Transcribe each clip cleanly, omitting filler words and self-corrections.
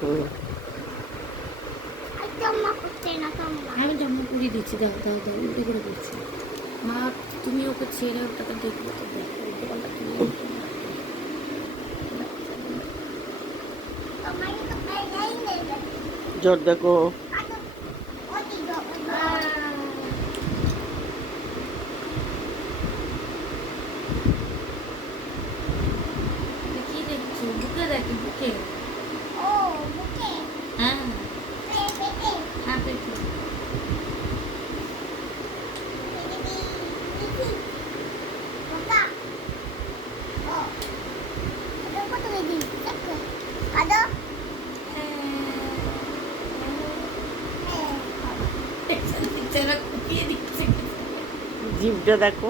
হুম। আমি জামা পরিয়ে দিচ্ছি, দাও দাও দাও, উল্টো করে দিচ্ছি। মা তুমি ওকে ছেড়ে ওটাকে দেখবে তো, দেখো উল্টো পাল্টা তুমি জ্বর দেখো। কি দেখছো? বুকে দেখো, বুকে। হ্যাঁ হ্যাঁ, পেটে। জিভটা দেখো।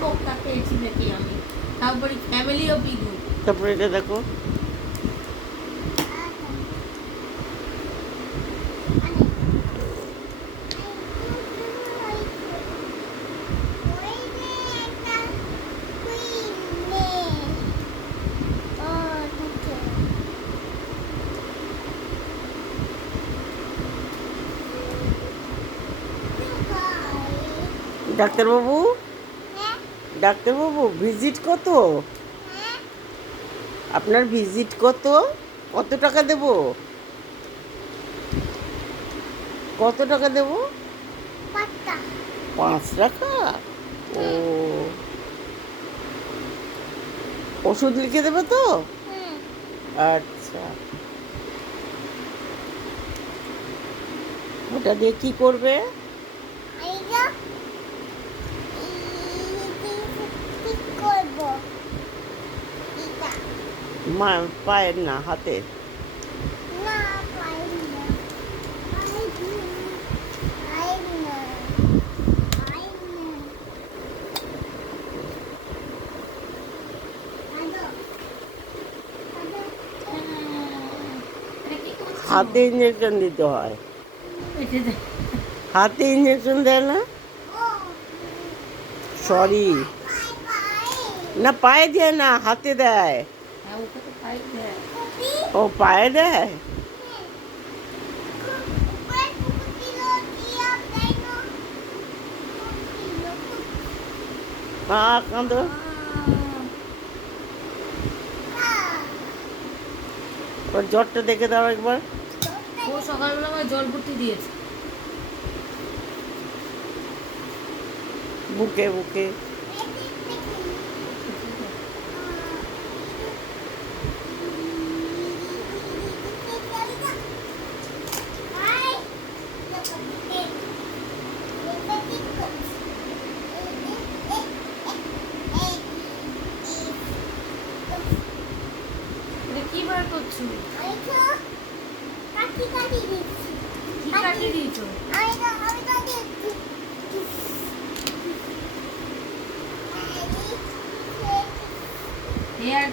পোকা পেয়েছি নাকি আমি? তারপরে ফ্যামিলিও বিদু। তারপরে এটা দেখো। ডাক্তারবাবু, ডাক্তারবাবু ভিজিট কত? আপনার ভিজিট কত? কত টাকা দেব? কত টাকা দেব? 5 টাকা? ও, ওষুধ লিখে দেবে তো? আচ্ছা, ওটা দিয়ে কি করবে? মা পায়ের না, হাতের। হাতে ইঞ্জেকশন দিতে হয়। হাতে ইঞ্জেকশন দেয় না? সরি, না পায়ে দেয় না, হাতে দেয়। ও পায়ে দেয়। কাঁদো। ওর জ্বরটা দেখে দাও একবার। ও সকালবেলা আমার জল ভর্তি দিয়েছে। বুকে বুকে। কি বার করছো? কি কাটিয়ে দিয়েছো? এ আর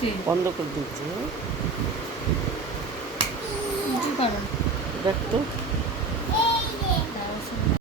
কি, বন্ধ করে দিচ্ছি। কিছু কারণ দেখ তো।